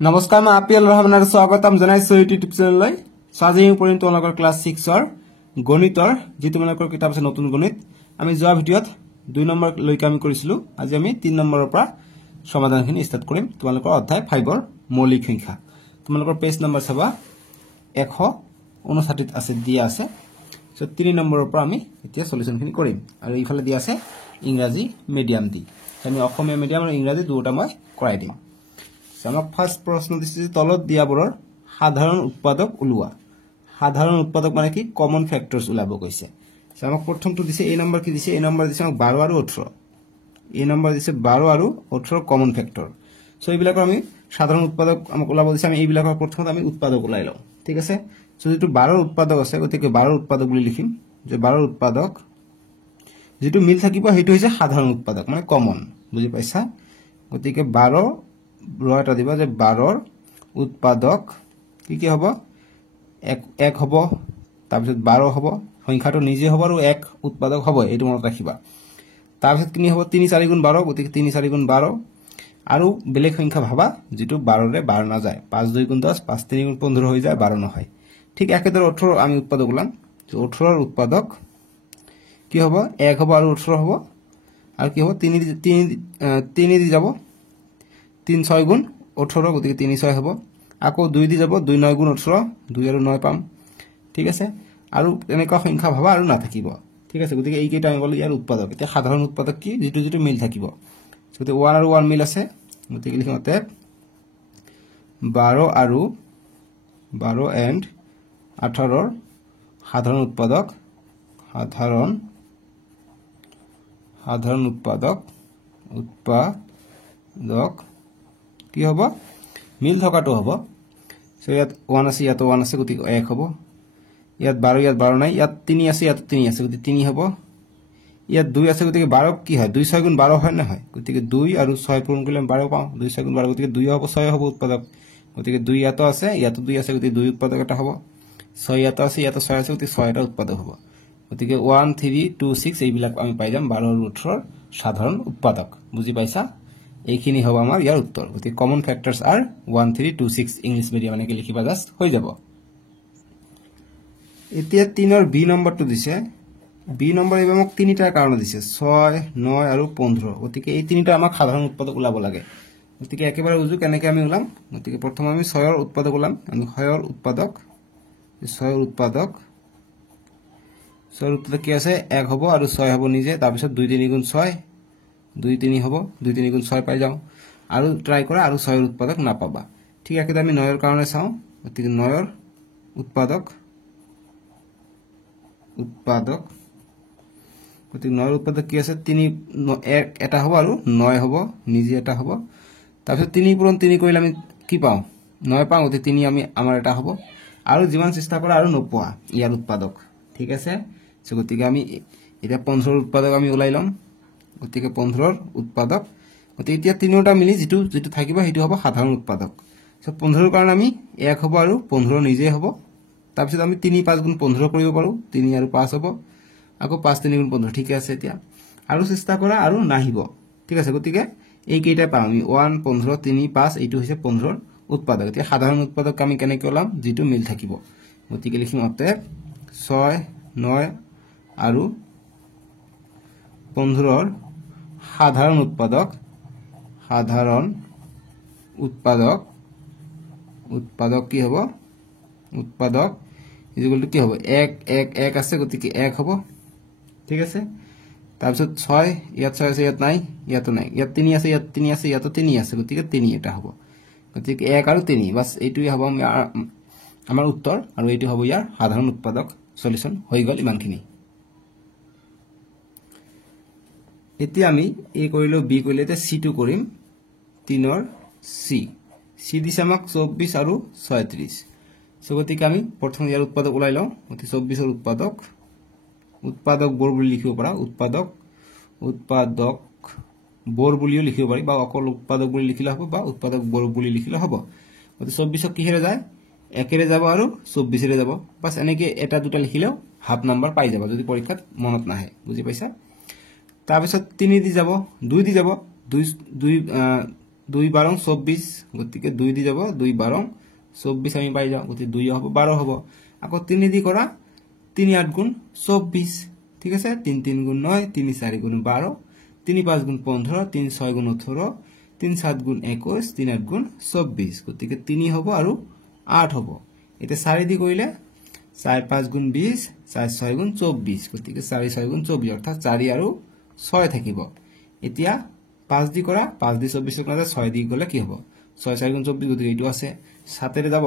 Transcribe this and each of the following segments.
নমস্কাৰ মই আপিল ৰহমানৰ স্বাগতম জনাইছো ইউটিউব চেনেললৈ সাজি পৰিম তোমালোকৰ ক্লাস 6 ৰ গণিতৰ যি তোমালোকৰ কিতাপ আছে নতুন গণিত আমি যোৱা ভিডিঅত 2 নম্বৰ লৈকে আমি কৰিছিলো আজি আমি 3 নম্বৰৰ পৰা সমাধানখিনি ষ্টাৰ্ট কৰিম তোমালোকৰ অধ্যায় 5 ৰ মৌলিক সংখ্যা তোমালোকৰ পেজ নম্বৰ চাবা 159 আছে দিয়া আছে সো 3 নম্বৰৰ পৰা আমি এতিয়া সলিউশনখিনি কৰিম আৰু ইফালে দিয়া আছে ইংৰাজী মিডিয়াম দি আমি অসমীয়া মিডিয়াম আৰু ইংৰাজী দুটা মই কৰাই দিম আমাক ফাৰ্স্ট প্ৰশ্ন দিছে যে তলত দিয়াবোৰৰ সাধাৰণ উৎপাদক উলোৱা সাধাৰণ উৎপাদক মানে কি কমন ফ্যাক্টৰস উলাব কৈছে আমাক প্ৰথমটো দিছে এই নম্বৰ কি দিছে এই নম্বৰ দিছে আমাক 12 আৰু 18 এই নম্বৰ দিছে 12 আৰু 18 কমন ফ্যাক্টৰ সো এইবিলাকৰ আমি সাধাৰণ উৎপাদক আমাক উলাব দিছে আমি এইবিলাকৰ প্ৰথমত আমি উৎপাদক উলাই লওঁ ঠিক আছে সো যেটো 12 উৎপাদক আছে গতিকে 12 উৎপাদক বুলি লিখিম যে 12 উৎপাদক যেটো মিল থাকিব হেতু হৈছে সাধাৰণ উৎপাদক মানে কমন বুজি পাইছা গতিকে 12 ৰয়টা দিবা যে 12 ৰ উৎপাদক কি কি হ'ব 1 হ'ব তাৰ পিছত 12 হ'ব সংখ্যাটো নিজে হ'ব আৰু 1 উৎপাদক হ'ব এটো মনত ৰাখিবা তাৰ পিছত কি হ'ব 3 4 গুণ 12 গতিকে 3 4 গুণ 12 আৰু বেলেগ সংখ্যা ভাবা যেটো 12 ৰে 12 না যায় 5 2 গুণ 10 5 3 গুণ 15 হৈ যায় 12 নহয় ঠিক একেদৰে 18 আমি উৎপাদক উলাম 18 ৰ উৎপাদক কি হ'ব 1 হ'ব আৰু 18 হ'ব আৰু কি হ'ব 3 দি যাব 3 6 গুণ 18 গতিকে 3 6 হ'ব আকৌ 2 দি যাব 2 9 গুণ 18 2 আৰু 9 পাম ঠিক আছে আৰু এনেকুৱা সংখ্যা ভাবা আৰু না থাকিব ঠিক আছে গতিকে এই কেইটা আমি বলি ইয়াৰ উৎপাদক এটা সাধাৰণ উৎপাদক কি যেটো যেটো মিল থাকিব গতিকে 1 আৰু 1 মিল আছে গতিকে লিখোতে 12 আৰু 12 এন্ড 18 ৰ সাধাৰণ উৎপাদক কি হ'ব মিল থকাটো হ'ব সো ইয়াত 1 আছে ইয়াত 1 আছে গতিকে 1 হ'ব ইয়াত 12 নাই ইয়াত 3 আছে ইয়াত 3 আছে গতিকে 3 হ'ব ইয়াত 2 আছে গতিকে 12 কি হয় 2 6 গুণ 12 হয় না হয় গতিকে 2 আৰু 6 পূৰণ কৰিলে 12 পাওঁ 2 6 গুণ 12 গতিকে 2 হ'ব 6 হ'ব উৎপাদক গতিকে 2 ইয়াত আছে ইয়াত 2 আছে গতিকে 2 উৎপাদক এটা হ'ব 6 ইয়াত আছে ইয়াত 6 আছে গতিকে 6 এটা উৎপাদক হ'ব গতিকে 1 3 2 6 এইবিলাক আমি পাই যাম 12 আৰু 18 সাধাৰণ উৎপাদক বুজি পাইছা এইখিনি হ'ব আমাৰ ইয়াৰ উত্তৰ গতিকে কমন ফ্যাক্টরস আর 1 3 2 6 ইংলিশ মিডিয়াম মানে কি লিখিবা জাস্ট হৈ যাব এতিয়া 3 ৰ বি নম্বৰটো দিছে বি নম্বৰ এবাৰ মোক তিনিটাৰ কাৰণ দিছে 6 9 আৰু 15 গতিকে এই তিনিটা আমাক সাধাৰণ উৎপাদক উলাব লাগে গতিকে একেবাৰে উজু কেনেকৈ আমি উলাম গতিকে প্ৰথম আমি 6 ৰ উৎপাদক উলাম আমি 6 ৰ উৎপাদক 6 ৰ উৎপাদক কি আছে 1 হ'ব আৰু 6 হ'ব নিজে তাৰ পিছত 2 3 গুণ 6 2 3 হ'ব 2 3 গুণ 6 পাই যাও আৰু ট্ৰাই কৰা আৰু 6 ৰ উৎপাদক না পাবা ঠিক আছে আমি 9 ৰ কাৰণে চাও গতিকে 9 ৰ উৎপাদক গতিকে 9 ৰ উৎপাদক কি আছে 3 1 এটা হ'ব আৰু 9 হ'ব নিজে এটা হ'ব তাৰ পিছত 3 পূৰণ 3 কৰিলে আমি কি পাও 9 পাও গতিকে 3 আমি আমাৰ এটা হ'ব আৰু যিমান চেষ্টা কৰা আৰু নপোৱা ইয়াৰ উৎপাদক ঠিক আছে সো গতিকে আমি এটা 15 ৰ উৎপাদক আমি উলাই লম গতিকে 15 ৰ উৎপাদক গতিকে এতিয়া তিনিটা মিলি যেটো থাকিব হেতু হ'ব সাধাৰণ উৎপাদক সো 15 ৰ কাৰণে আমি 1 হ'ব আৰু 15 নিজে হ'ব তাৰ পিছত আমি 3 5 গুণ 15 কৰিব পাৰো 3 আৰু 5 হ'ব আকৌ 5 3 গুণ 15 ঠিক আছে এতিয়া আৰু চেষ্টা কৰা আৰু নাহিব ঠিক আছে গতিকে এই কেইটা পাম আমি 1 15 3 5 এইটো হৈছে 15 ৰ উৎপাদক এতিয়া সাধাৰণ উৎপাদক আমি কেনেকৈ ওলাম যেটো মিল থাকিব গতিকে লিখিম অতে 6 9 আৰু 15 ৰ সাধাৰণ উৎপাদক কি হ'ব উৎপাদক ইকুয়াল টু কি হ'ব 1 1 1 আছে গতিকে 1 হ'ব ঠিক আছে তাৰ পিছত 6 ইয়াত 6 আছে ইয়াত নাই ইয়াত নাই ইয়াত 3 আছে ইয়াত 3 আছে ইয়াত 3 আছে গতিকে 3 এটা হ'ব গতিকে 1 আৰু 3 বাস এইটোই হ'ব আমাৰ উত্তৰ আৰু এইটো হ'ব ইয়াৰ সাধাৰণ উৎপাদক সলিউশন হৈ গল ইমানখিনি এতিয়া আমি এ কৰিলো বি কৰিলে তে সি2 কৰিম 3 ৰ সি দিছে আমাক 24 আৰু 36 সো গতিকে আমি প্ৰথম ইয়াৰ উৎপাদক উলাই লওঁ গতিকে 24 ৰ উৎপাদক বৰ বুলি লিখিব পাৰা উৎপাদক বৰ বুলিও লিখিব পাৰি বা অকল উৎপাদক বুলি লিখিলে হ'ব বা উৎপাদক বৰ বুলি লিখিলে হ'ব গতিকে 24 কিহেৰে যায় 1 ৰে যাব আৰু 24 ৰে যাব বাস এনেকৈ এটা দুটা লিখিলেও হাফ নাম্বাৰ পাই যাবা যদি পৰীক্ষাত মনত নাহে বুজি পাইছা তাৰ পিছত 3 দি যাব 2 দি যাব 2 2 12 24 গতিকে 2 দি যাব 2 12 24 আমি পাই যাও গতিকে 2 হ'ব 12 হ'ব আকৌ 3 দি কৰা 3 8 গুণ 24 ঠিক আছে 3 3 গুণ 9 3 4 গুণ 12 3 5 গুণ 15 3 6 গুণ 18 3 7 গুণ 21 3 8 গুণ 24 গতিকে 3 হ'ব আৰু 8 হ'ব এটা 4 দি কৰিলে 4 5 গুণ 20 4 6 গুণ 24 গতিকে 4 6 গুণ 24 অৰ্থাৎ 4 আৰু 6 থাকিব এতিয়া 5 দি কৰা 5 দি 24 কৰা 6 দি গলে কি হ'ব 6 4 গুণ 24 গতিকে এইটো আছে 7 ৰে যাব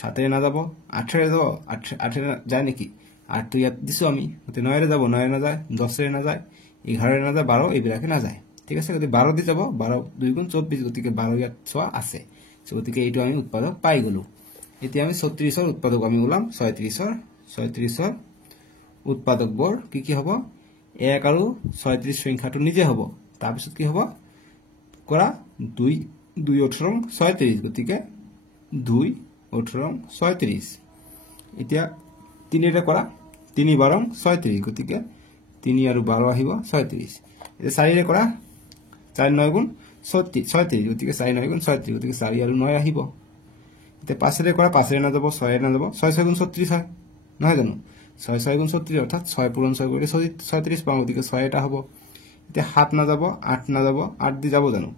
7 ৰে না যাব 8 ৰে যাব 8 ৰে যায় নেকি 8 তো ইয়াত দিছো আমি গতিকে 9 ৰে যাব 9 ৰে না যায় 10 ৰে না যায় 11 ৰে না যায় 12 এইবিলাকে না যায় ঠিক আছে গতিকে 12 দি যাব 12 2 গুণ 24 গতিকে 12 ইয়াত ছোৱা আছে গতিকে এইটো আমি উৎপাদক পাই গলো এতিয়া আমি 36 ৰ উৎপাদক আমি ওলাম 36 ৰ উৎপাদকবোৰ কি হ'ব 1 আৰু 36 সংখ্যাটো নিজে হ'ব তাৰ পিছত কি হ'ব কৰা 2 2 18 36 গতিকে 2 18 36 এতিয়া 3 ৰে কৰা 3 12 36 গতিকে 3 আৰু 12 আহিব 36 এতিয়া 4 ৰে কৰা 4 9 গুণ 36 গতিকে 4 9 গুণ 36 গতিকে 4 আৰু 9 আহিব এতিয়া 5 ৰে কৰা 5 ৰে না যাব 6 ৰে না যাব 6 6 গুণ 36 হয় নহয় জানো 6 6 গুণ 36 অৰ্থাৎ 6 পূৰণ 6 কৰিলে 36 পাওঁ গতিকে 6 এটা হ'ব এতিয়া 7 না যাব 8 না যাব 8 দি যাব জানো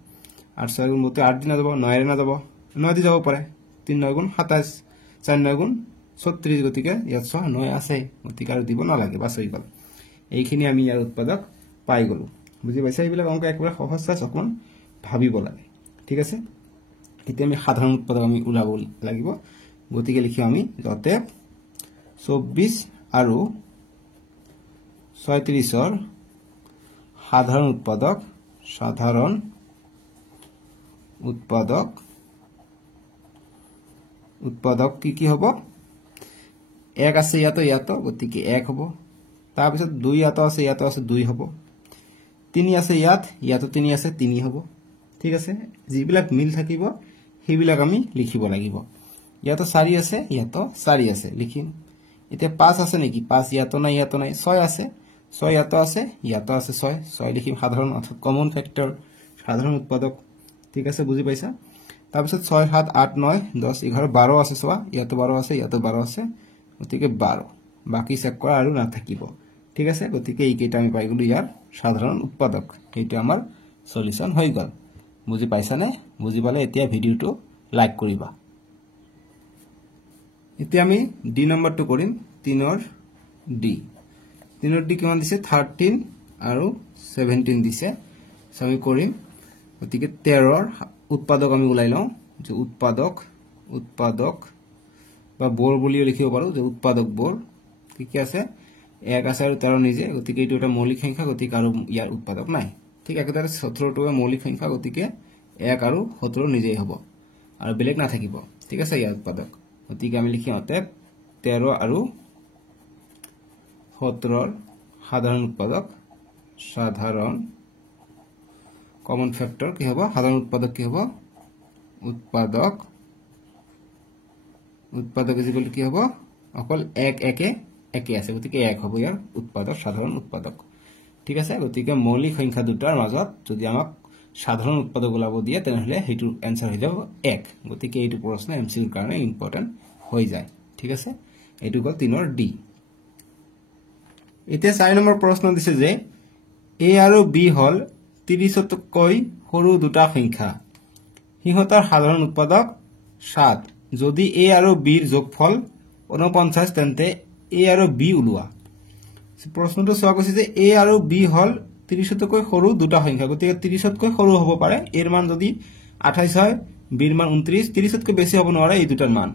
8 6 গুণ মতে 8 দি না যাব 9 ৰে না যাব 9 দি যাব পাৰে 3 9 গুণ 27 4 9 গুণ 36 গতিকে ইয়াত 9 আছে গতিকে আৰু দিব নালাগে বাস হৈ গল এইখিনি আমি ইয়াৰ উৎপাদক পাই গলো বুজি পাইছা এইবিলাক অংক একবাৰে সহজ আছে অকমান ভাবিব লাগে ঠিক আছে এতিয়া আমি সাধাৰণ উৎপাদক আমি উলাব লাগিব গতিকে লিখিম আমি যতে 24 আৰু 36 ৰ সাধাৰণ উৎপাদক কি হ'ব 1 আছে ইয়াতো গতিকে 1 হ'ব তাৰ পিছত 2 ইয়াতো আছে 2 হ'ব 3 আছে ইয়াতো 3 আছে 3 হ'ব ঠিক আছে যিবিলাক মিল থাকিব সেইবিলাক আমি লিখিব লাগিব ইয়াতো 4 আছে ইয়াতো 4 আছে লিখিম এতিয়া 5 আছে নেকি 5 ইয়াতো নাই 6 আছে 6 ইয়াতো আছে 6 লিখিম সাধাৰণ অৰ্থাৎ কমন ফ্যাক্টৰ সাধাৰণ উৎপাদক ঠিক আছে বুঝি পাইছা তাৰ পিছত 6 7 8 9 10 11 12 আছে সোয়া ইয়াতো 12 আছে ইয়াতো 12 আছে গতিকে 12 বাকি চেক কৰা আৰু না থাকিব ঠিক আছে গতিকে এই কেইটা আমি পাই গলো ইয়াৰ সাধাৰণ উৎপাদক এইটো আমাৰ সলিউশন হৈ গল বুজি পাইছা নে বুজি পালে এতিয়া ভিডিওটো লাইক কৰিবা এতিয়া আমি ডি নম্বৰটো কৰিম 3 ৰ ডি কিমান দিছে 13 আৰু 17 দিছে আমি কৰিম গতিকে 13 ৰ উৎপাদক আমি উলাই লওঁ যে উৎপাদক বা বৰ বুলিও লিখিব পাৰো যে উৎপাদক বৰ ঠিক আছে 1 আছে আৰু 13 নিজে গতিকে এইটো এটা মৌলিক সংখ্যা গতিকে আৰু ইয়াৰ উৎপাদক নাই ঠিক একেদৰে 17 টো মৌলিক সংখ্যা গতিকে 1 আৰু 17 নিজেই হ'ব আৰু বেলেগ না থাকিব ঠিক আছে ইয়াৰ উৎপাদক গতিকে আমি লিখিম অতে 13 আৰু 17 ৰ সাধাৰণ উৎপাদক সাধাৰণ কমন ফ্যাক্টৰ কি হ'ব সাধাৰণ উৎপাদক কি হ'ব উৎপাদক ইকুয়াল কি হ'ব অকল 1 একে আছে গতিকে 1 হ'ব ইয়াৰ উৎপাদক সাধাৰণ উৎপাদক ঠিক আছে গতিকে মৌলিক সংখ্যা দুটাৰ মাজত যদি আমাক সাধাৰণ উৎপাদক ওলাব দিয়ে তেনহলে হেইটোৰ आंसर হৈ যাব 1 গতিকে এইটো প্ৰশ্ন এমসিকিউৰ কাৰণে ইম্পৰ্টেন্ট হৈ যায় ঠিক আছে এইটো গল 3 ৰ ডি এতিয়া 4 নম্বৰ প্ৰশ্ন দিছে যে a আৰু b হল 30 তকৈ সৰু দুটা সংখ্যা হিহতৰ সাধাৰণ উৎপাদক 7 যদি a আৰু b ৰ যোগফল 49 তেন্তে a আৰু b উলোৱা প্ৰশ্নটো চোৱা গৈছে যে a আৰু b হল 30 তকৈ সৰু দুটা সংখ্যা গতিকে 30 তকৈ সৰু হ'ব পাৰে এৰ মান যদি 28 হয় b ৰ মান 29 30 তকৈ বেছি হ'ব নোৱাৰে এই দুটাৰ মান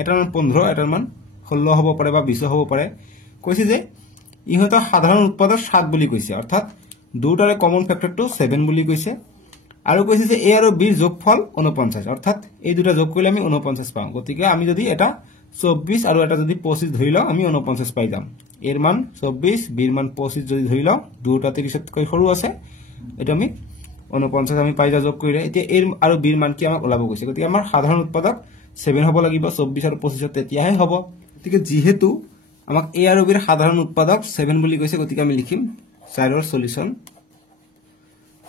এটাৰ মান 15 এটাৰ মান 16 হ'ব পাৰে বা 20 হ'ব পাৰে কৈছে যে ইহতৰ সাধাৰণ উৎপাদক 7 বুলি কৈছে অৰ্থাৎ দুটাৰে কমন ফ্যাক্টৰটো 7 বুলি কৈছে আৰু কৈছে যে a আৰু b ৰ যোগফল 49 অৰ্থাৎ এই দুটা যোগ কৰিলে আমি 49 পাম গতিকে আমি যদি এটা 24 আৰু এটা যদি 25 ধৰি লও আমি 49 পাই যাম এৰ মান 24 b ৰ মান 25 যদি ধৰি লও দুটা 30 তকৈ সৰু আছে এটা আমি 49 আমি পাই যা যোগ কৰিলে এতিয়া এৰ আৰু b ৰ মান কি আমাক ওলাব গৈছে গতিকে আমাৰ সাধাৰণ উৎপাদক 7 হ'ব লাগিব 24 আৰু 25 তেতিয়াহে হ'ব গতিকে যেহেতু আমাক a আৰু b ৰ সাধাৰণ উৎপাদক 7 বুলি কৈছে গতিকে আমি লিখিম 4 ৰ সলিউশন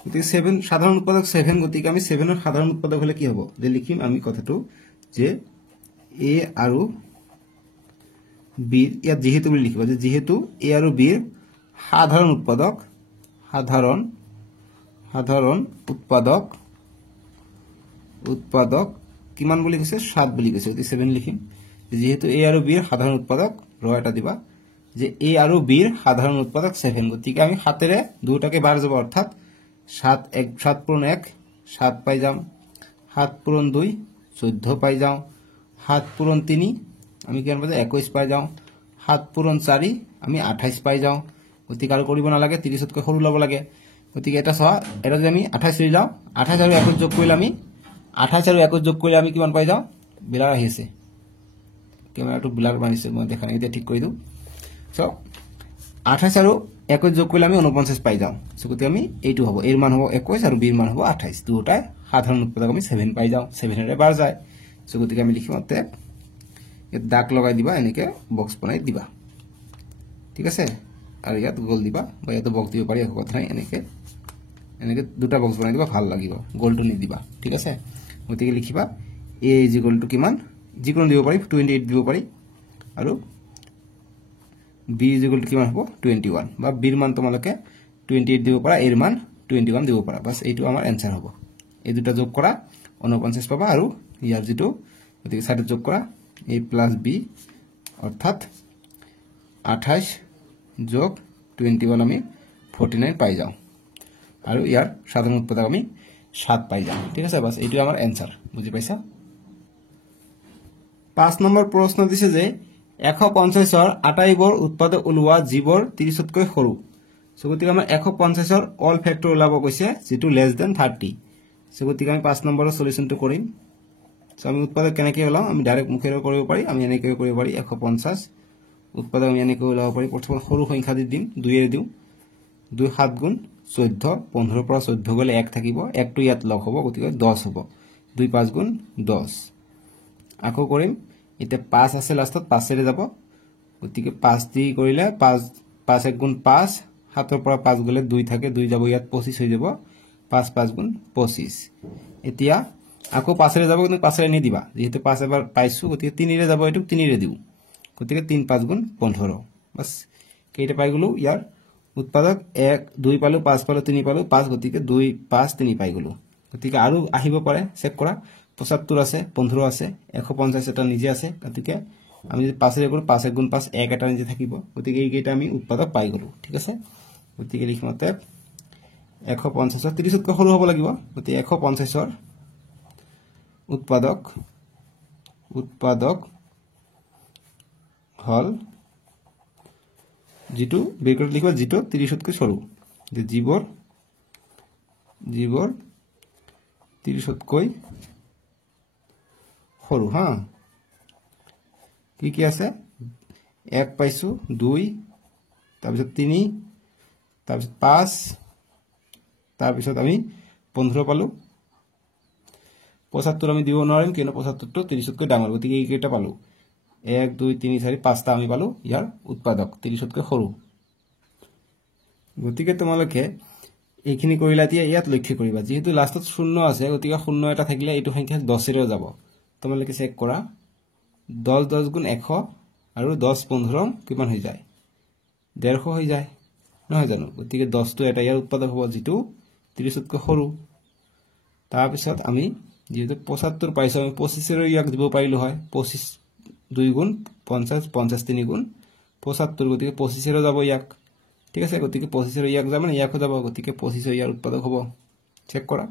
গতিকে 7 সাধারণ উৎপাদক 7 গতিকে আমি 7 এর সাধারণ উৎপাদক হলে কি হবে যে লিখিম আমি কথাটো যে a আৰু b ইয়াত যেহেতু বুলি লিখিব যে যেহেতু a আৰু b এর সাধারণ উৎপাদক সাধারণ উৎপাদক কিমান বুলি কৈছে 7 বুলি কৈছে গতিকে 7 লিখিম যেহেতু a আৰু b এৰ সাধাৰণ উৎপাদক ৰ এটা দিবা যে a আৰু b এর সাধারণ উৎপাদক 7 গতিকে আমি 7 এর দুটাকে বার যাব অর্থাৎ 7 পূরণ 1 7 পাই যাম 7 পূরণ 2 14 পাই যাও 7 পূরণ 3 আমি কিমান পাই 21 পাই যাও 7 পূরণ 4 আমি 28 পাই যাও গতিকে আৰু কৰিব নালাগে 30 তকৈ সৰু লব লাগে গতিকে এটা সহ এটা যদি আমি 28 লৈ যাও 28 আৰু 21 যোগ কৰিলে আমি 28 আৰু 21 যোগ কৰিলে আমি কিমান পাই যাও বিলাৰ আহিছে ক্যামেৰাটো বিলাৰ বানিছে মই দেখা নাই এতিয়া ঠিক কৰি দিও সো 28 আৰু 21 যোগ কৰিলে আমি 49 পাই যাও সো গতি আমি এইটো হ'ব এর মান হ'ব 21 আৰু b এর মান হ'ব 28 দুটাই সাধারণ উৎপাদক আমি 7 পাই যাও 7 এর বার যায় সো গতি আমি লিখিম অতে এত দাগ লগাই দিবা এনেকে বক্স বনাই দিবা ঠিক আছে আর ইয়াত গোল দিবা বা এত বক্স দিব পারি এক কথা নাই এনেকে দুটা বক্স বনাই দিবা ভাল লাগিব গোলটো নি দিবা ঠিক আছে গতি লিখিবা a = কিমান যিকোনো দিব পারি 28 দিব পারি আৰু b = কিমান হ'ব 21 বা b এর মান তোমালকে 28 দিব পারা এর মান 21 দিব পারা বাস এইটো আমাৰ आंसर হ'ব এই দুটা যোগ কৰা 49 পাবা আৰু ইয়াৰ যেটো গতি সাইডত যোগ কৰা a + b অৰ্থাৎ 28 যোগ 21 আমি 49 পাই যাও আৰু ইয়াৰ সাধাৰণ উৎপাদক আমি 7 পাই যাও ঠিক আছে বাস এইটো আমাৰ आंसर বুজি পাইছা 5 নম্বৰ প্ৰশ্ন দিছে যে 150 ৰ আটাইবোৰ উৎপাদক ওলোৱা জীৱৰ 30 তকৈ সৰু সো গতিকে আমাৰ 150 ৰ অল ফ্যাক্টৰ ওলাব কৈছে যেটো লেস দেন 30 সো গতিকে আমি 5 নম্বৰৰ সলিউশনটো কৰিম সো আমি উৎপাদক কেনেকৈ ওলাম আমি ডাইৰেক্ট মুখেৰে কৰিব পাৰি আমি এনেকৈ কৰিব পাৰি 150 উৎপাদক আমি এনেকৈ ওলাব পাৰি প্ৰথমে সৰু সংখ্যা দি দিম 2 এৰ দিও 2 7 গুণ 14 15 পৰা 14 গলে 1 থাকিব 1 টো ইয়াত লগ হ'ব গতিকে 10 হ'ব 2 5 গুণ 10 আকৌ কৰিম এটা 5 আছে লাষ্টত 5 এৰে যাব গতিকে 5 দি কৰিলে 5 5 1 গুণ 5 7 পৰা 5 গলে 2 থাকে 2 যাব ইয়াত 25 হৈ যাব 5 5 গুণ 25 এতিয়া আকৌ 5 এৰে যাব কিন্তু 5 এৰে নি দিবা যেহেতু 5 এবাৰ পাইছো গতিকে 3 এৰে যাব এটো 3 এৰে দিও গতিকে 3 5 গুণ 15 বাস কেইটা পাই গলো ইয়াৰ উৎপাদক 1 2 পালো 5 পালো 3 পালো 5 গতিকে 2 5 3 পাই গলো গতিকে আৰু আহিব পাৰে চেক কৰা 75 আছে 15 আছে 150 এটা নিজে আছে গতিকে আমি যদি 5 এৰে কৰো 5 1 গুণ 5 1 এটা নিজে থাকিব গতিকে এই কেইটা আমি উৎপাদক পাই গলো ঠিক আছে গতিকে লিখমতে 150 ৰ 30 তকৈ সৰু হ'ব লাগিব গতিকে 150 ৰ উৎপাদক হল যেটো বেকত লিখবা যেটো 30 তকৈ সৰু যে জীৱৰ 30 তকৈ সৰু হা কি আছে 1 পাইছো 2 তাৰপিছত 3 তাৰপিছত 5 তাৰপিছত আমি 15 পালো 75 আমি দিব নোৱাৰিম কিনো 75 টো 30 তকৈ ডাঙৰ গতিকে এই কেইটা পালো 1 2 3 4 5টা আমি পালো ইয়াৰ উৎপাদক 30 তকৈ সৰু গতিকে তোমালকে এইখিনি কৰিলা দিয়া ইয়াত লক্ষ্য কৰিবা যেহেতু লাষ্টত 0 আছে গতিকে 0 এটা থাকিলে এইটো সংখ্যা 10 এৰে যাব তোমালকে চেক কৰা 10 10 গুণ 100 আৰু 10 15 কিমান হৈ যায় 150 হৈ যায় নহয় জানো গতিকে 10 টো এটা ইয়াৰ উৎপাদক হ'ব যেটো 30 তকৈ সৰু তাৰ পিছত আমি যেহেতু 75 পাইছো আমি 25 এৰ ইয়াক দিব পাৰিলো হয় 25 2 গুণ 50 50 3 গুণ 75 গতিকে 25 এৰ যাব ইয়াক ঠিক আছে গতিকে 25 এর ইয়াক যাবে না ইয়াক যাব গতিকে 25 এর ইয়ার উৎপাদক হ'ব চেক কৰা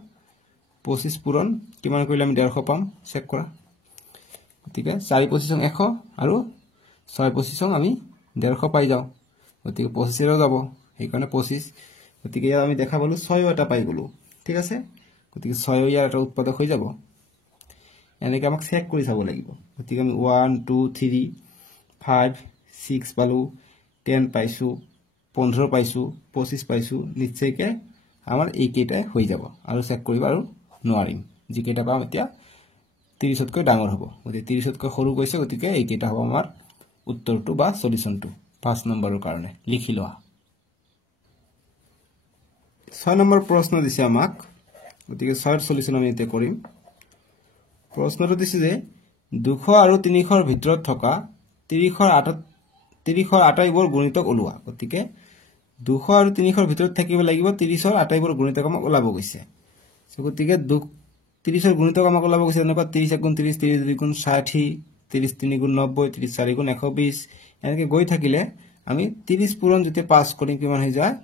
25 পূৰণ কিমান কৰিলে আমি 150 পাম চেক কৰা গতিকে 4 25 100 আৰু 6 25 আমি 150 পাই যাও গতিকে 25 এর যাব এই কারণে 25 গতিকে ইয়াত আমি দেখা পালো 6 এটা পাই গলো ঠিক আছে গতিকে 6 ইয়াৰ এটা উৎপাদক হৈ যাব এনেকে আমাক চেক কৰি চাব লাগিব গতিকে আমি 1 2 3 5 6 পালো 10 পাইছো 15 পাইছো 25 পাইছো নিশ্চয়কৈ আমাৰ এই কেইটাই হৈ যাব আৰু চেক কৰিব আৰু নোৱাৰিম যি কেইটা পাম এতিয়া 30 তকৈ ডাঙৰ হ'ব গতিকে 30 তকৈ সৰু কৈছে গতিকে এই কেইটা হ'ব আমাৰ উত্তৰটো বা সলিউশনটো 5 নম্বৰৰ কাৰণে লিখি লোৱা 6 নম্বৰ প্ৰশ্ন দিছে আমাক গতিকে 6 ৰ সলিউশন আমি এতিয়া কৰিম প্ৰশ্নটো দিছে যে 200 আৰু 300 ৰ ভিতৰত থকা 30 ৰ আটাইবোৰ গুণিতক ওলোৱা গতিকে 200 আৰু 300 ৰ ভিতৰত থাকিব লাগিব 30 ৰ আটাইবোৰ গুণিতক আমাক ওলাব গৈছে গতিকে 30 ৰ গুণিতক আমাক ওলাব গৈছে এনেকুৱা 30 * 30 30 2 * 60 30 3 * 90 30 4 * 120 এনেকৈ গৈ থাকিলে আমি 30 পূৰণ যেতিয়া পাস কৰিম কিমান হৈ যায়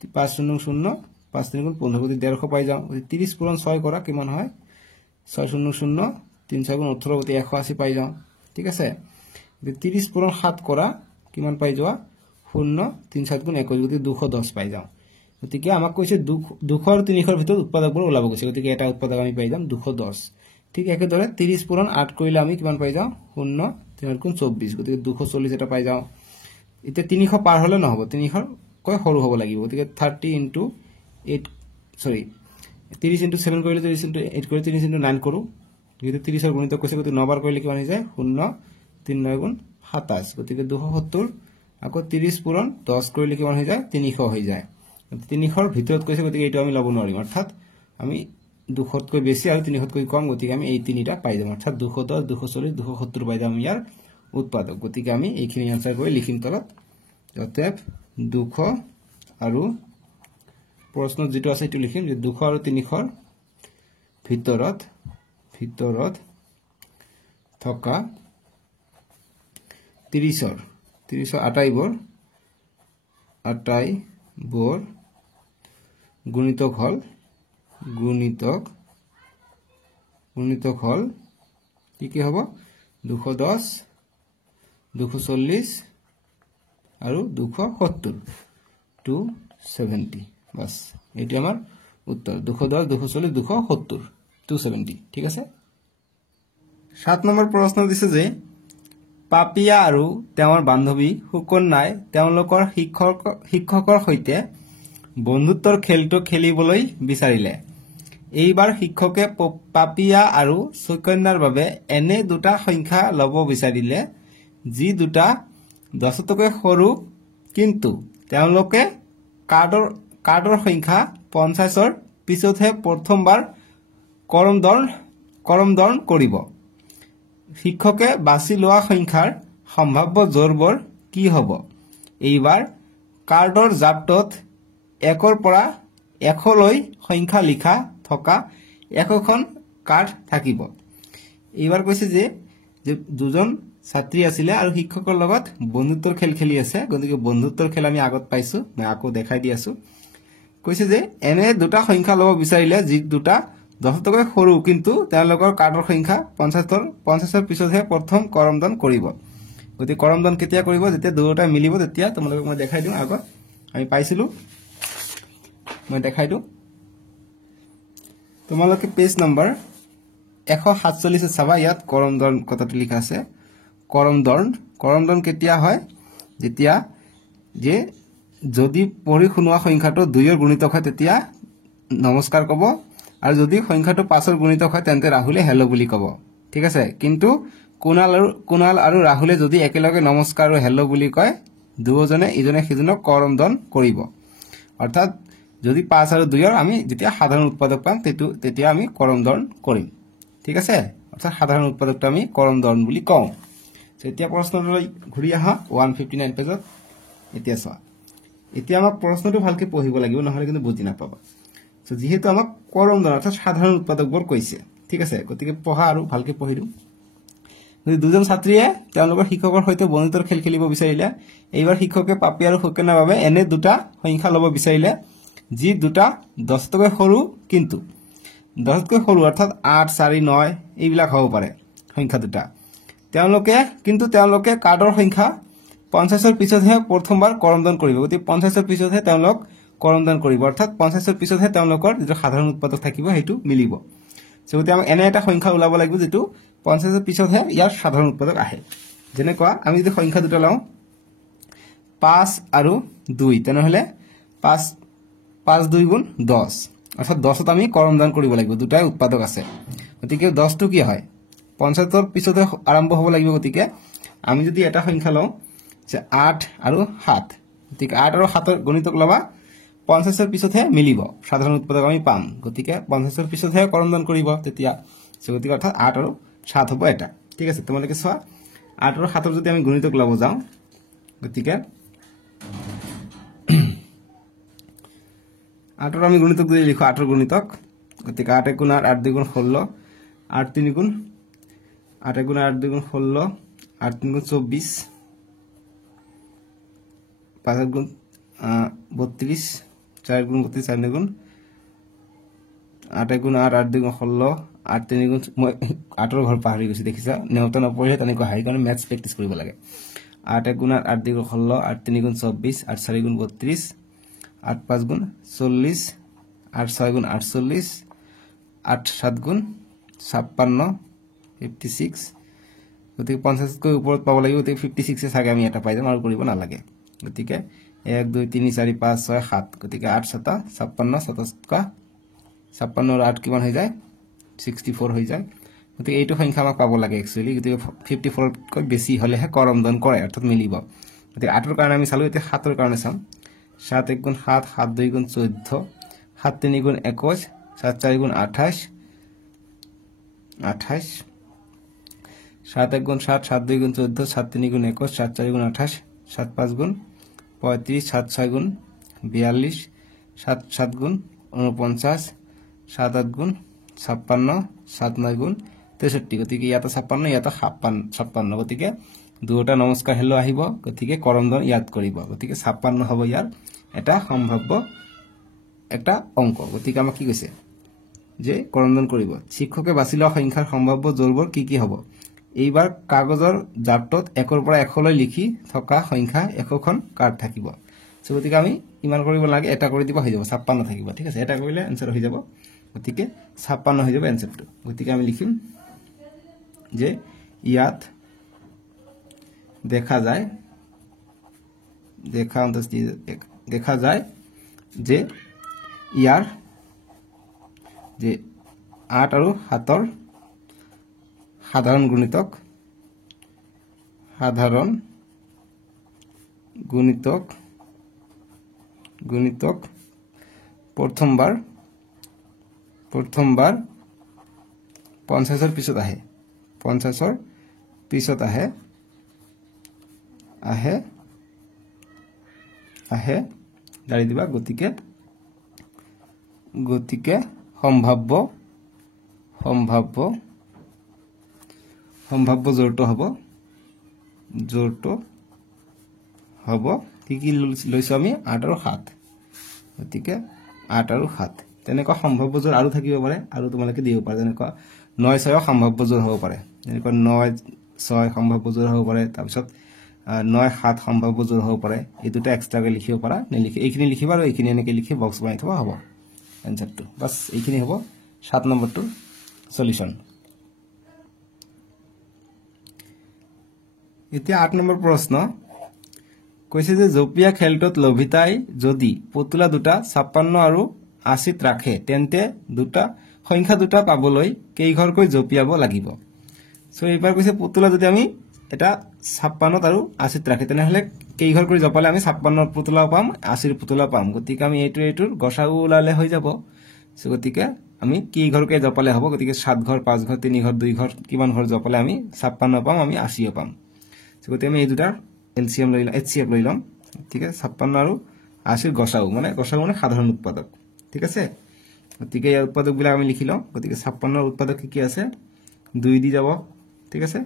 5 0 0 5 3 * 15 গতি 150 পাই যাও 30 পূৰণ 6 কৰা কিমান হয় 6 0 0 3 6 * 18 গতি 180 পাই যাও ঠিক আছে 30 পূৰণ 7 কৰা কিমান পাই যোৱা 0 3 7 * 21 গতি 210 পাই যাও গতিকে আমাক কৈছে 200 আৰু 300 ৰ ভিতৰত উৎপাদকবোৰ ওলাব গৈছে গতিকে এটা উৎপাদক আমি পাই যাম 210 ঠিক একেদৰে 30 পূৰণ 8 কৰিলে আমি কিমান পাই যাও 0 3 * 24 গতিকে 240 এটা পাই যাও এতিয়া 300 পাৰ হলে নহব 300 কৈ সৰু হ'ব লাগিব গতিকে 30 * 8 সৰি 30 * 7 কৰিলে 30 * 8 কৰি 30 * 9 কৰো গতিকে 30 ৰ গুণিতক কৈছে গতিকে 9 বাৰ কৰিলে কিমান হৈ যায় 0 3 9 * 27 গতিকে 270 আকৌ 30 পূৰণ 10 কৰিলে কিমান হৈ যায় 300 হৈ যায় 300 ৰ ভিতৰত কৈছে গতিকে এইটো আমি লব নোৱাৰিম অৰ্থাৎ আমি 200 কৈ বেছি আৰু 300 কৈ কম গতিকে আমি এই তিনিটা পাই যাম অৰ্থাৎ 210 240 270 পাই যাম ইয়াৰ উৎপাদক গতিকে আমি এইখিনি আনসাৰ কৰি লিখিম তলত অতএব 200 আৰু প্ৰশ্ন যেটো আছে এটো লিখিম যে 200 আৰু 300 ৰ ভিতৰত থকা 30 ৰ আটাইবোৰ গুণিতক হল কি হ'ব 210 240 আৰু 270 270 বাস এটি আমাৰ উত্তৰ 210 240 270 270 ঠিক আছে 7 নম্বৰ প্ৰশ্ন দিছে যে পাপিয়া আৰু তেওঁৰ বান্ধৱী সুকন্যাই তেওঁলোকৰ শিক্ষকৰ সৈতে বন্ধুত্বৰ খেলটো খেলিবলৈ বিচাৰিলে এইবাৰ শিক্ষকে পাপিয়া আৰু সুকন্যাৰ বাবে এনে দুটা সংখ্যা লব বিচাৰিলে যি দুটা 10 তকৈ সৰু কিন্তু তেওঁলোকে কাৰ্ডৰ সংখ্যা 50 ৰ পিছতহে প্ৰথমবাৰ কৰমদন কৰিব শিক্ষকে বাছি লোৱা সংখ্যাৰ সম্ভাব্য জোৰবোৰ কি হ'ব এইবাৰ কাৰ্ডৰ জাপটোত 1 ৰ পৰা 100 লৈ সংখ্যা লিখা থকা একোখন কাৰ্ড থাকিব এইবাৰ কৈছে যে দুজন ছাত্ৰী আছিল আৰু শিক্ষকৰ লগত বন্ধুত্বৰ খেল খেলি আছে গতিকে বন্ধুত্বৰ খেল আমি আগত পাইছো মই আকৌ দেখাই দি আছো কৈছে যে এনে দুটা সংখ্যা লব বিচাৰিলে যি দুটা 10 তকৈ সৰু কিন্তু তেওঁলোকৰ কাৰ্ডৰ সংখ্যা 50 ৰ পিছতহে প্ৰথম কৰমদন কৰিব গতিকে কৰমদন কেতিয়া কৰিব যেতিয়া দুটা মিলিব তেতিয়া তোমালোকক মই দেখাই দিম আগত আমি পাইছিলো মই দেখাই দিও তোমালোকে পেজ নম্বৰ 147 চাবা ইয়াত কৰমদন কথাটো লিখা আছে কৰমদন কেতিয়া হয় যেতিয়া যে যদি পঢ়ি শুনোৱা সংখ্যাটো 2 ৰ গুণিতক হয় তেতিয়া নমস্কাৰ কব আৰু যদি সংখ্যাটো 5 ৰ গুণিতক হয় তেন্তে ৰাহুলে হেল্ল বুলি কব ঠিক আছে কিন্তু কুনাল আৰু ৰাহুলে যদি একেলগে নমস্কাৰ আৰু হেল্ল বুলি কয় দুজনে ইজনে সিজনক কৰমদন কৰিব অৰ্থাৎ যদি 5 আৰু 2 ৰ আমি যেতিয়া সাধাৰণ উৎপাদক পাম তেতিয়া আমি কৰমদন কৰিম ঠিক আছে অৰ্থাৎ সাধাৰণ উৎপাদকটো আমি কৰমদন বুলি কওঁ এতিয়া প্ৰশ্নলৈ ঘূৰি আহা 159 পেজত এতিয়া চোৱা এতিয়া আমাক প্ৰশ্নটো ভালকে পঢ়িব লাগিব নহলে কিন্তু বুজি নাপাবা সো যেহেতু আমাক কৰমদন অৰ্থাৎ সাধাৰণ উৎপাদকবোৰ কৈছে ঠিক আছে গতিকে পঢ়া আৰু ভালকে পঢ়ি দিম দুজন ছাত্ৰীয়ে তেওঁলোকৰ শিক্ষকৰ সৈতে বন্ধুত্বৰ খেল খেলিব বিচাৰিলে এইবাৰ শিক্ষকে পাপি আৰু সুকন্যাৰ বাবে এনে দুটা সংখ্যা লব বিচাৰিলে যি দুটা 10 তকৈ সৰু কিন্তু 10 তকৈ সৰু অৰ্থাৎ 8 4 9 এইবিলাক হ'ব পাৰে সংখ্যা দুটা তেওঁলোকে কাৰ্ডৰ সংখ্যা 50 ৰ পিছতহে প্ৰথমবাৰ কৰমদন কৰিব গতিকে 50 ৰ পিছতহে তেওঁলোক কৰমদন কৰিব অৰ্থাৎ 50 ৰ পিছতহে তেওঁলোকৰ যে সাধাৰণ উৎপাদক থাকিব হেতু মিলিব যেতে আমি এনে এটা সংখ্যা ওলাব লাগিব যেটো 50 ৰ পিছতহে ইয়াৰ সাধাৰণ উৎপাদক আহে যেনেকুৱা আমি যদি সংখ্যা দুটা লওঁ 5 আৰু 2 তেনেহলে 5 2 গুণ 10 অৰ্থাৎ 10ত আমি কৰমদন কৰিব লাগিব দুটাই উৎপাদক আছে গতিকে 10 টো কি হয় 50 ৰ পিছতে আৰম্ভ হ'ব লাগিব গতিকে আমি যদি এটা সংখ্যা লওঁ যে 8 আৰু 7 গতিকে 8 আৰু 7 ৰ গুণিতক লবা 50 পিছতহে মিলিব সাধাৰণ উৎপাদক আমি পাম গতিকে 50 পিছতহে কৰমদন কৰিব তেতিয়া গতিকে অৰ্থাৎ 8 আৰু 7 হ'ব এটা ঠিক আছে তোমালোকে চোৱা 8 আৰু 7 যদি আমি গুণিতক লব যাও গতিকে 8 ৰ আমি গুণিতক যদি লিখো 8 ৰ গুণিতক গতিকে 8 * 8 8 2 * 16 8 3 * 8 * 8 2 * 16 8 3 * 24 5 * 32 4 * 32 4 2 8 * 8 8 2 * 16 8 3 * মই 8 ৰ ঘৰ পাহৰি গৈছি দেখিছা নেওতা নপঢ়িলে তেনেকৈ হাই কাৰণে ম্যাথছ প্ৰেক্টিস কৰিব লাগে 8 * 8 8 2 * 16 8 3 * 24 8 4 * 32 8 5 * 40 8 6 * 48 8 7 * 56 56 গতিকে 50 কৈ ওপৰত পাব লাগিব গতিকে 56 এ সাগে আমি এটা পাই যাম আৰু কৰিব না লাগে গতিকে 1 2 3 4 5 6 7 গতিকে 8 7 56 57 56 আৰু 8 কিমান হৈ যায় 64 হৈ যায় গতিকে এইটো সংখ্যা আমাক পাব লাগে একচুয়ালি গতিকে 54 কৈ বেছি হলেহে কৰমদন কৰে অৰ্থাৎ মিলিব গতিকে 8 ৰ কাৰণে আমি চালো এতিয়া 7 ৰ কাৰণে চাম 7 1 * 7 7 2 * 14 7 3 * 21 7 4 * 28 28 7 1 * 7 7 2 * 14 7 3 * 21 7 4 * 28 7 5 * 35 7 6 * 42 7 7 * 49 7 8 * 56 7 9 * 63 গতিকে ইয়াত 56 ইয়াত 56 গতিকে দুটা নমস্কাৰ হেল্ল আহিব গতিকে কৰমদন ইয়াত কৰিব গতিকে 56 হ'ব ইয়াৰ এটা সম্ভাব্য একটা অংক গতিকে আমাক কি কৈছে যে কৰমদন কৰিব শিক্ষকে বাছি লোৱা সংখ্যাৰ সম্ভাব্য জোৰবোৰ কি হ'ব এইবাৰ কাগজৰ জাপটত 1 ৰ পৰা 1 লৈ লিখি থকা সংখ্যা একোখন কাৰ্ড থাকিব সো গতিকে আমি ইমান কৰিব লাগে এটা কৰি দিব হৈ যাব 56 থাকিব ঠিক আছে এটা কৰিলে आंसर হৈ যাব গতিকে 56 হৈ যাব आंसरটো গতিকে আমি লিখিম যে ইয়াত দেখা যায় যে ইয়াৰ যে 8 আৰু 7 ৰ সাধাৰণ গুণিতক প্ৰথমবাৰ 50 ৰ পিছত আহে 50 ৰ পিছত আহে দাঁড়ি দিবা গতিকে সম্ভাব্য জোৰটো হ'ব কি লৈছো আমি 8 আৰু 7 গতিকে 8 আৰু 7 তেনেকুৱা সম্ভাব্য জোৰ আৰু থাকিব পাৰে আৰু তোমালোকে দিব পাৰা যেনেকুৱা 9 6 সম্ভাব্য জোৰ হ'ব পাৰে যেনেকুৱা 9 6 সম্ভাব্য জোৰ হ'ব পাৰে তাৰ পিছত 9 7 সম্ভাব্য জোৰ হ'ব পাৰে এই দুটা এক্সট্ৰাকে লিখিব পাৰা নেলিখি এইখিনি লিখিবা আৰু এইখিনি এনেকৈ লিখি বক্স বনাই থবা হ'ব आंसरটো বাস এইখিনি হ'ব 7 নম্বৰটো সলিউশন এতিয়া 8 নম্বৰ প্ৰশ্ন কৈছে যে জপিয়া খেলটোত লভিতাই যদি পুতলা দুটা 56 আৰু 80 ৰাখে তেন্তে সংখ্যা দুটা পাবলৈ কেই ঘৰকৈ জপিয়াব লাগিব সো এইবাৰ কৈছে পুতলা যদি আমি এটা 56 আৰু 80 ৰাখে তেনেহলে কেই ঘৰ কৰি জপালে আমি 56 পুতলা পাম 80 পুতলা পাম গতিকে আমি এইটোৰ গসাগু ওলালে হৈ যাব সো গতিকে আমি কেই ঘৰকৈ জপালে হ'ব গতিকে 7 ঘৰ 5 ঘৰ 3 ঘৰ 2 ঘৰ কিমান ঘৰ জপালে আমি 56 পাম আমি 80 পাম সো গতিকে আমি এই দুটাৰ এলসিএম লৈ লম এইচসিএফ লৈ লম ঠিক আছে 56 আৰু 80 গসাগু মানে সাধাৰণ উৎপাদক ঠিক আছে গতিকে এই উৎপাদক বিলাক আমি লিখি লম গতিকে 56 ৰ উৎপাদক কি আছে 2 দি যাব ঠিক আছে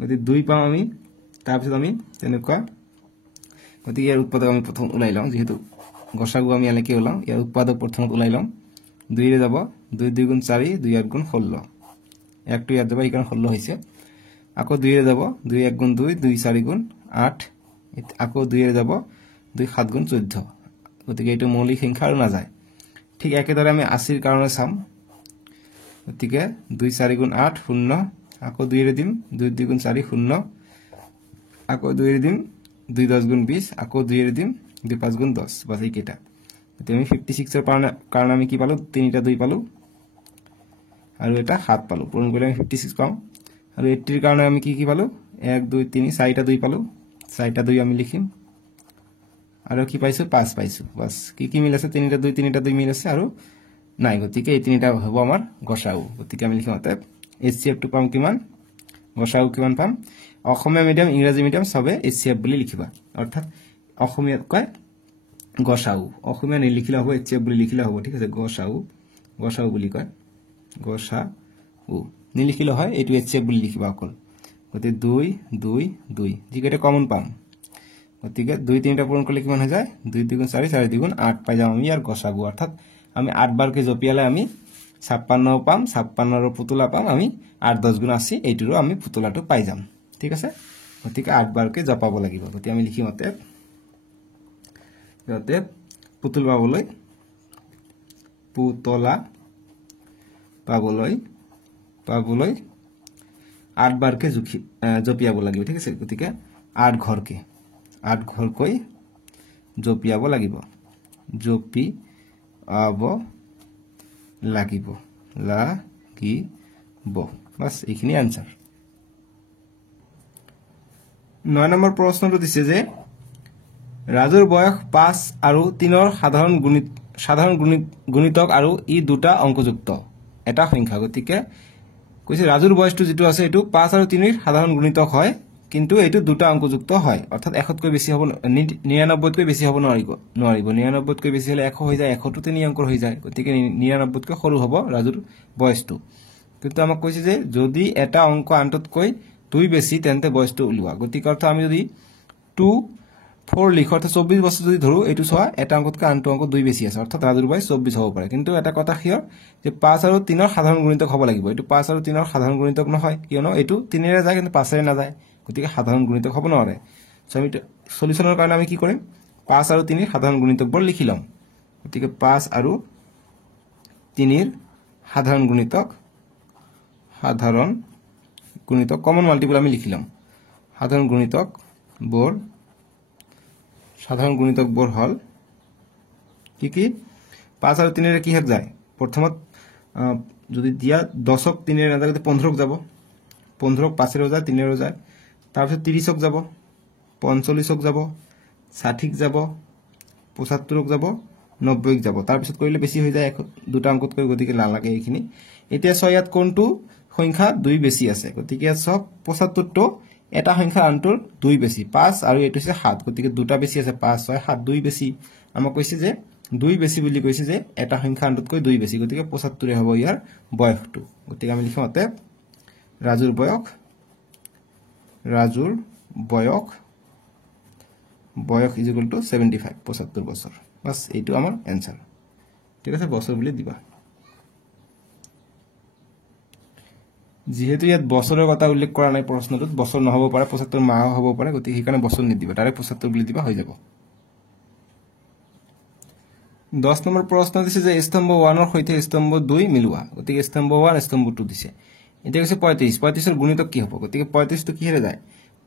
গতিকে 2 পাম আমি তাৰ পিছত আমি তেনেকুৱা গতিকে ইয়াৰ উৎপাদক আমি প্ৰথম উলাই লম যেহেতু গসাগু আমি এলাকি ওলাম ইয়াৰ উৎপাদক প্ৰথমত উলাই লম 2 ৰে যাব 2 2 গুণ 4 2 8 গুণ 16 একটো ইয়াত যাব ইকান 16 হৈছে আকৌ 2 ৰে যাব 2 1 গুণ 2 2 4 গুণ 8 আকৌ 2 ৰে যাব 2 7 গুণ 14 গতিকে এইটো মৌলিক সংখ্যা আৰু না যায় ঠিক একেদৰে আমি 80 ৰ কাৰণে চাম গতিকে 2 4 গুণ 8 0 আকৌ 2 ৰে দিম 2 2 গুণ 4 0 আকৌ 2 ৰে দিম 2 10 গুণ 20 আকৌ 2 ৰে দিম 2 5 গুণ 10 বাস এই কেটা গতিকে আমি 56 ৰ কাৰণে আমি কি পালো 3টা 2 পালো আৰু এটা 7 পালো পূৰণ কৰিলে আমি 56 পাম আৰু 80 ৰ কাৰণে আমি কি পালো 1 2 3 4টা 2 পালো 4টা 2 আমি লিখিম আৰু কি পাইছো 5 পাইছো বাস কি মিল আছে 3টা 2 মিল আছে আৰু নাই গতিকে এই তিনিটা হ'ব আমাৰ গসাউ গতিকে আমি লিখিম অতএব HCF টো পাম কিমান গসাউ কিমান পাম অসমীয়া মিডিয়াম ইংৰাজী মিডিয়াম সবে HCF বুলি লিখিবা অৰ্থাৎ অসমীয়াত কয় গসাউ অসমীয়া নিলিখিলে হ'ব HCF বুলি লিখিলে হ'ব ঠিক আছে গসাউ বুলি কয় গসাউ নিলিখিলে হয় এইটো HCF বুলি লিখিবা অকল গতিকে 2 2 2 যিকেইটা কমন পাম গতিকে 2 3টা পূৰণ কৰিলে কিমান হৈ যায় 2 2 4 4 2 8 পাই যাম আমি ইয়াৰ গসাগু অৰ্থাৎ আমি 8 বাৰকে জপিয়ালে আমি 56 পাম 56 ৰ পুতলা পাম আমি 8 10 গুণ 80 এইটোৰো আমি পুতলাটো পাই যাম ঠিক আছে গতিকে 8 বাৰকে জপাব লাগিব গতি আমি লিখিম অতএব পুতল পুতলা পাবলৈ 8 বাৰকে জপিয়াব লাগিব ঠিক আছে গতিকে 8 ঘৰকৈ জপিয়াব লাগিব বাস এইখিনি আনসাৰ 9 নম্বৰ প্ৰশ্নটো দিছে যে ৰাজুৰ বয়স 5 আৰু 3 ৰ সাধাৰণ গুণিতক আৰু ই দুটা অংকযুক্ত এটা সংখ্যা গতিকে কৈছে ৰাজুৰ বয়সটো যেটো আছে এটো 5 আৰু 3 ৰ সাধাৰণ গুণিতক হয় কিন্তু এটো দুটা অংকযুক্ত হয় অৰ্থাৎ 100 কৈ বেছি হ'ব 99 কৈ বেছি হ'ব নোৱাৰিব 99 কৈ বেছি হলে 100 হৈ যায় 100 টো 3 অংকৰ হৈ যায় গতিকে 99 কৈ সৰু হ'ব ৰাজুৰ বয়সটো কিন্তু আমাক কৈছে যে যদি এটা অংক আনটোতকৈ 2 বেছি তেন্তে বয়সটো উলিওৱা গতিকে অর্থ আমি যদি 2 4 লিখো অর্থাৎ 24 বছর যদি ধরো এটু সোয়া এটা অঙ্কতকৈ আনটো অঙ্ক 2 বেছি আছে অর্থাৎ ৰাজুৰ বয়স 24 হ'ব পাৰে কিন্তু এটা কথা হিয়ৰ যে 5 আৰু 3 ৰ সাধাৰণ গুণিতক হ'ব লাগিব এটু 5 আৰু 3 ৰ সাধাৰণ গুণিতক নহয় কিয়নো এটু 3 ৰে যায় কিন্তু 5 ৰে না যায় গতিকে সাধাৰণ গুণিতক হ'ব নোৱাৰে সো আমি সলিউশনৰ কাৰণে আমি কি কৰিম 5 আৰু 3 ৰ সাধাৰণ গুণিতকবোৰ লিখি লম গতিকে 5 আৰু 3 ৰ সাধাৰণ গুণিতক কমন মাল্টিপল আমি লিখি লম সাধাৰণ গুণিতক বৰ হল কি 5 আৰু 3 ৰে কি হক যায় প্ৰথমত যদি দিয়া 10ক 3 ৰে না যায় 15ক যাব 15ক 5 ৰে যায় 3 ৰে যায় তাৰ পিছত 30ক যাব 45ক যাব 60ক যাব 75ক যাব 90ক যাব তাৰ পিছত কৰিলে বেছি হৈ যায় দুটা অংকত কৈ গতিকে নালাগে এইখিনি এতিয়া ছয়াত কোনটো সংখ্যা 2 বেছি আছে গতিকে সব 75 টো এটা সংখ্যা আনটোৰ 2 বেছি 5 আৰু এটো আছে 7 গতিকে দুটা বেছি আছে 5 6 7 2 বেছি আমাক কৈছে যে 2 বেছি বুলি কৈছে যে এটা সংখ্যা আনটোতকৈ 2 বেছি গতিকে 75 ৰে হ'ব ইয়াৰ বয়সটো গতিকে আমি লিখম অতএব ৰাজুৰ বয়স ইজ ইকুয়াল টু 75 75 বছৰ বাস এইটো আমাৰ आंसर ঠিক আছে বছৰ বুলি দিবা যেহেতু ইয়াত বছৰৰ কথা উল্লেখ কৰা নাই প্ৰশ্নটোত বছৰ নহব পাৰে 75 মাহ হ'ব পাৰে গতিকে সেইকাৰণে বছৰ নিদিবা ডাইৰেক্ট 75 বুলি দিবা হৈ যাব 10 নম্বৰ প্ৰশ্ন দিছে যে স্তম্ভ 1 ৰ সৈতে স্তম্ভ 2 মিলোৱা গতিকে স্তম্ভ 1 স্তম্ভ 2 দিছে এতিয়া কৈছে 35 ৰ গুণিতক কি হ'ব গতিকে 35 টো কি হেৰে যায়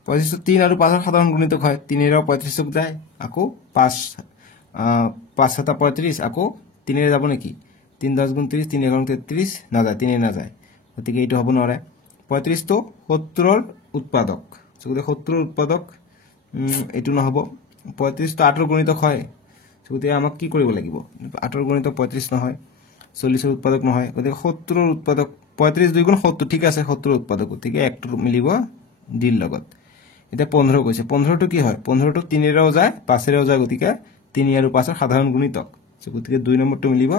35 টো 3 আৰু 5 ৰ সাধাৰণ গুণিতক হয় 3 ৰ 35ক যায় আকৌ 5 7 35 আকৌ 3 ৰে যাব নেকি 3 10 গুণ 30 3 11 33 না যায় 3 না যায় গতিকে এইটো হ'ব নোৱাৰে 35 টো 70 ৰ উৎপাদক গতিকে 70 ৰ উৎপাদক এইটো নহব 35 টো 8 ৰ গুণিতক হয় গতিকে আমাক কি কৰিব লাগিব 8 ৰ গুণিতক 35 নহয় 40 ৰ উৎপাদক নহয় গতিকে 70 ৰ উৎপাদক 35 2 গুণ 70 ঠিক আছে 70 ৰ উৎপাদক গতিকে একটো মিলিব ডিৰ লগত এটা 15 কৈছে 15 টো কি হয় 15 টো 3 ৰেও যায় 5 ৰেও যায় গতিকে 3 আৰু 5 ৰ সাধাৰণ গুণিতক গতিকে 2 নম্বৰটো মিলিব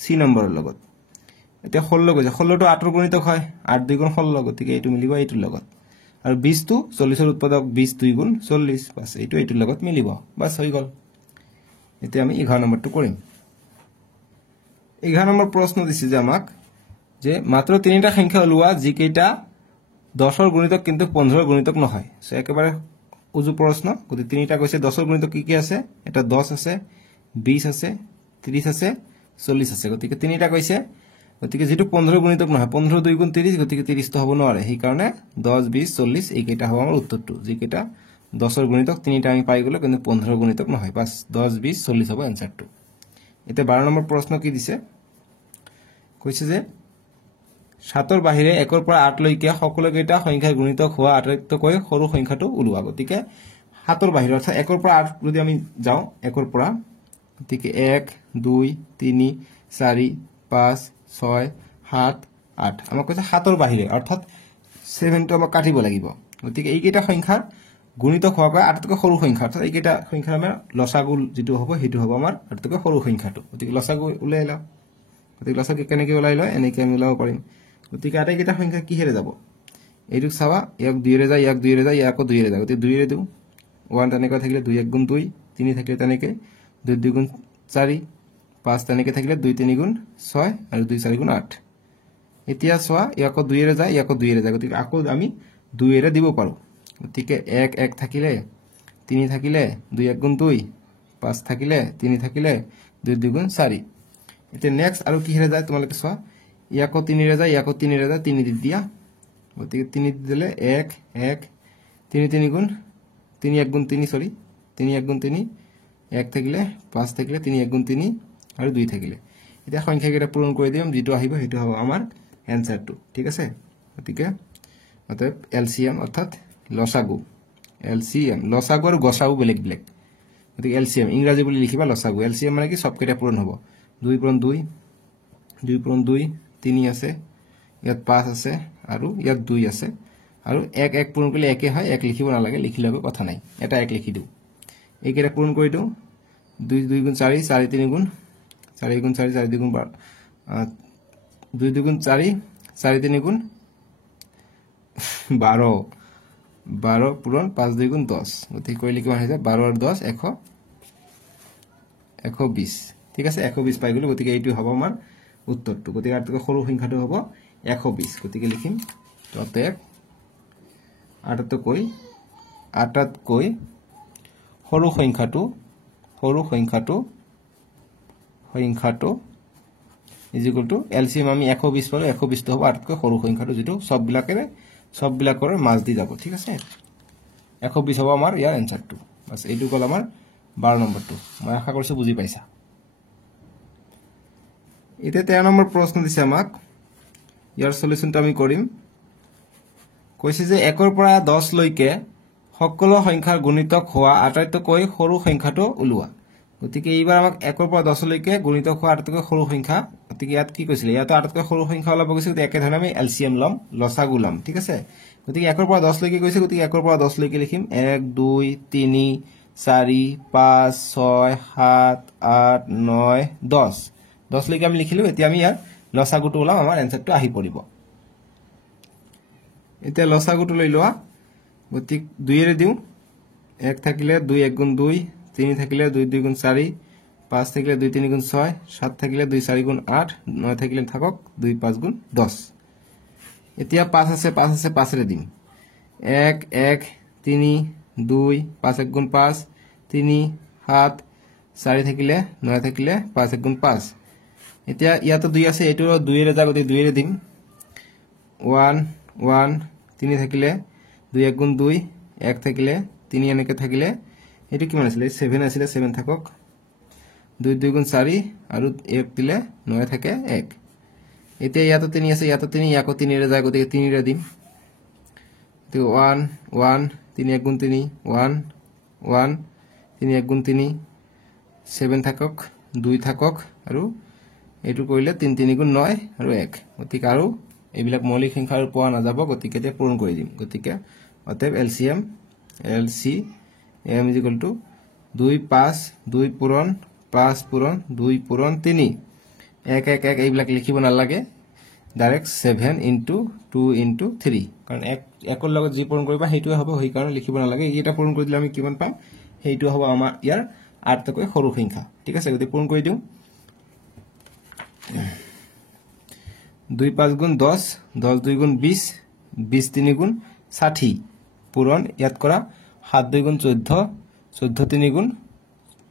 সি নম্বৰৰ লগত এটা 16 কৈছে 16 টো 8 ৰ গুণিতক হয় 8 2 গুণ 16 গতিকে এইটো মিলিব এইটোৰ লগত আৰু 20 টো 40 ৰ উৎপাদক 20 2 গুণ 40 বাস এইটোৰ লগত মিলিব বাস হৈ গল এতিয়া আমি 11 নম্বৰটো কৰিম 11 নম্বৰ প্ৰশ্ন দিছে যে আমাক যে মাত্ৰ তিনিটা সংখ্যা উলোৱা যিকেইটা 10 ৰ গুণিতক কিন্তু 15 ৰ গুণিতক নহয় সো একেবাৰে উজু প্ৰশ্ন গতি তিনিটা কৈছে 10 ৰ গুণিতক কি আছে এটা 10 আছে 20 আছে 30 আছে 40 আছে গতিকে তিনিটা কৈছে গতিকে যেটো 15 গুণিতক নহয় 15 2 গুণ 30 গতিকে 30 তো হ'ব নোৱাৰে সেই কাৰণে 10 20 40 এইকেইটা হ'ব আমাৰ উত্তৰটো যিকেইটা 10 ৰ গুণিতক তিনিটা আমি পাই গলো কিন্তু 15 গুণিতক নহয় বাস 10 20 40 হ'ব आंसरটো এতিয়া 12 নম্বৰ প্ৰশ্ন কি দিছে কৈছে যে 7 ৰ বাহিৰে 1 ৰ পৰা 8 লৈকে সকলো কেইটা সংখ্যাৰ গুণিতক হোৱা আটাইতকৈ সৰু সংখ্যাটো উলোৱা গতিকে 7ৰ বাহিৰে অৰ্থাৎ 1ৰ পৰা 8 যদি আমি যাওঁ 1ৰ পৰা গতিকে 1 2 3 4 5 6 7 8 আমাক কৈছে 7ৰ বাহিৰে অৰ্থাৎ 7 টো আমাক কাটিব লাগিব গতিকে এই কেইটা সংখ্যাৰ গুণিতক হোৱাকৈ আটাইতকৈ সৰু সংখ্যা অৰ্থাৎ এই কেইটা সংখ্যাৰ আমাৰ লসাগু যেটো হ'ব হেতু হ'ব আমাৰ আটাইতকৈ সৰু সংখ্যাটো গতিকে লসাগু উলাই লওঁ গতিকে লসাগু কেনেকৈ উলাই লয় এনেকৈ আমি উলাব পাৰিম গতিকে আটাইকেইটা সংখ্যা কিহেৰে যাব এইটো চাবা ইয়াক 2 ৰে যায় ইয়াক 2 ৰে যায় ইয়াকো 2 ৰে যায় গতিকে 2 ৰে দিও 1 তেনেকৈ থাকিলে 2 1 গুণ 2 3 থাকিলে তেনেকৈ 2 2 গুণ 4 5 তেনেকৈ থাকিলে 2 3 গুণ 6 আৰু 2 4 গুণ 8 এতিয়া চোৱা ইয়াকো 2 ৰে যায় ইয়াকো 2 ৰে যায় গতিকে আকৌ আমি 2 ৰে দিব পাৰো গতিকে 1 1 থাকিলে 3 থাকিলে 2 1 গুণ 2 5 থাকিলে 3 থাকিলে 2 2 গুণ 4 এতিয়া নেক্সট আৰু কি হেৰে যায় তোমালোকে চোৱা ইয়াকো 3 ৰে যায় ইয়াকো 3 ৰে যায় 3 দি দিয়া গতিকে 3 দি দিলে 1 1 3 3 গুণ 3 1 গুণ 3 সরি 3 1 গুণ 3 1 থাকিলে 5 থাকিলে 3 1 গুণ 3 আৰু 2 থাকিলে এটা সংখ্যা কেইটা পূৰণ কৰি দিম যেটো আহিব হেতু হ'ব আমাৰ এনসাৰটো ঠিক আছে গতিকে অতএব এলসিএম অৰ্থাৎ লসাগু এলসিএম লসাগু আৰু গসাগু বেলেগ বেলেগ গতিকে এলসিএম ইংৰাজী বুলি লিখিবা লসাগু এলসিএম মানে কি সব কেইটা পূৰণ হ'ব 2 পূৰণ 2 2 পূৰণ 2 3 আছে ইয়াত 5 আছে আৰু ইয়াত 2 আছে আৰু 1 1 পূৰণ কৰিলে একে হয় 1 লিখিব নালাগে লিখিলেও কথা নাই এটা 1 লিখি দিও এই কেইটা পূৰণ কৰি দিও 2 2 গুণ 4 4 3 গুণ 4 গুণ 4 4 2 গুণ 2 2 গুণ 4 4 3 গুণ 12 12 পূরণ 5 2 গুণ 10 গতিকে কইলে কি হয় 12 আর 10 120 ঠিক আছে 120 পাই গলো গতিকে এইটো হ'ব আমাৰ উত্তৰটো গতিকে আটাইতকৈ সৰু সংখ্যাটো হ'ব 120 গতিকে লিখিম অতএব আটাইতকৈ সৰু সংখ্যাটো ইজ ইকুয়াল টু এলসিএম আমি 120 পালো 120 তো হ'ব আটাইতকৈ সৰু সংখ্যাটো যেটো সববিলাকৰ মাছ দি যাব ঠিক আছে 120 হ'ব আমাৰ ইয়াৰ এনসাৰটো বাস এইটো কল আমাৰ 12 নম্বৰটো মই আশা কৰিছো বুজি পাইছা এটা 13 নম্বৰ প্ৰশ্ন দিছে আমাক ইয়াৰ সলিউশনটো আমি কৰিম কৈছে যে 1 ৰ পৰা 10 লৈকে সকলো সংখ্যাৰ গুণিতক হোৱা আটাইতকৈ সৰু সংখ্যাটো উলোৱা গতিকে এইবাৰ আমাক 1 ৰ পৰা 10 লৈকে গুণিতক হোৱা আটাইতকৈ সৰু সংখ্যা গতিকে ইয়াত কি কৈছিল ইয়াত আটাইতকৈ সৰু সংখ্যা ওলাব গৈছে গতিকে একে ধৰণে আমি এলসিএম লম লসাগু লম ঠিক আছে গতিকে 1 ৰ পৰা 10 লৈকে কৈছে গতিকে 1 ৰ পৰা 10 লৈকে লিখিম 1 2 3 4 5 6 7 8 9 10 10 লৈকে আমি লিখিলো এতিয়া আমি ইয়াৰ লসাগুটো ওলাম আমাৰ এনসাৰটো আহি পৰিব এতিয়া লসাগুটো লৈ লোৱা গতিকে 2 ৰে দিও 1 থাকিলে 2 1 গুণ 2 3 থাকিলে 2 2 গুণ 4 5 থাকিলে 2 3 গুণ 6 7 থাকিলে 2 4 গুণ 8 9 থাকিলে থাকক 2 5 গুণ 10 এতিয়া 5 আছে 5 ৰে দিম 1 1 3 2 5 1 গুণ 5 3 7 4 থাকিলে 9 থাকিলে 5 1 গুণ 5 এতিয়া ইয়াতো 2 আছে এটো 2 ৰে যাব 2 ৰে দিম 1 1 3 থাকিলে 2 1 গুণ 2 1 থাকিলে 3 এনেকে থাকিলে এটো কিমান আছিল 7 আছিল 7 থাকক 2 2 গুণ 4 আৰু 1 দিলে 9 থাকে 1 এতিয়া ইয়াতো 3 আছে ইয়াতো 3 ইয়াকো 3 ৰে যায় গতিকে 3 ৰে দিম তো 1 1 3 1 গুণ 3 1 1 3 1 গুণ 3 7 থাকক 2 থাকক আৰু এটো কইলে 3 3 গুণ 9 আৰু 1 গতিকে আৰু এইবিলাক মৌলিক সংখ্যা পোৱা না যাব গতিকে তে পূৰণ কৰি দিম গতিকে অতএব এলসিএম m = 2 5 2 পূৰণ 5 পূৰণ 2 পূৰণ 3 1 1 1 এইবিলাক লিখিব না লাগে ডাইৰেক্ট 7 * 2 * 3 কাৰণ একৰ লগত যি পূৰণ কৰিবা হেইটোৱে হ'ব হেই কাৰণ লিখিব না লাগে এইটা পূৰণ কৰি দিলে আমি কিমান পাম হেইটো হ'ব আমাৰ ইয়াৰ আটাইতকৈ সৰু সংখ্যা ঠিক আছে গতি পূৰণ কৰি দিও 2 5 গুণ 10 10 2 গুণ 20 20 3 গুণ 60 পূৰণ ইয়াত কৰা 7 2 গুণ 14 14 3 গুণ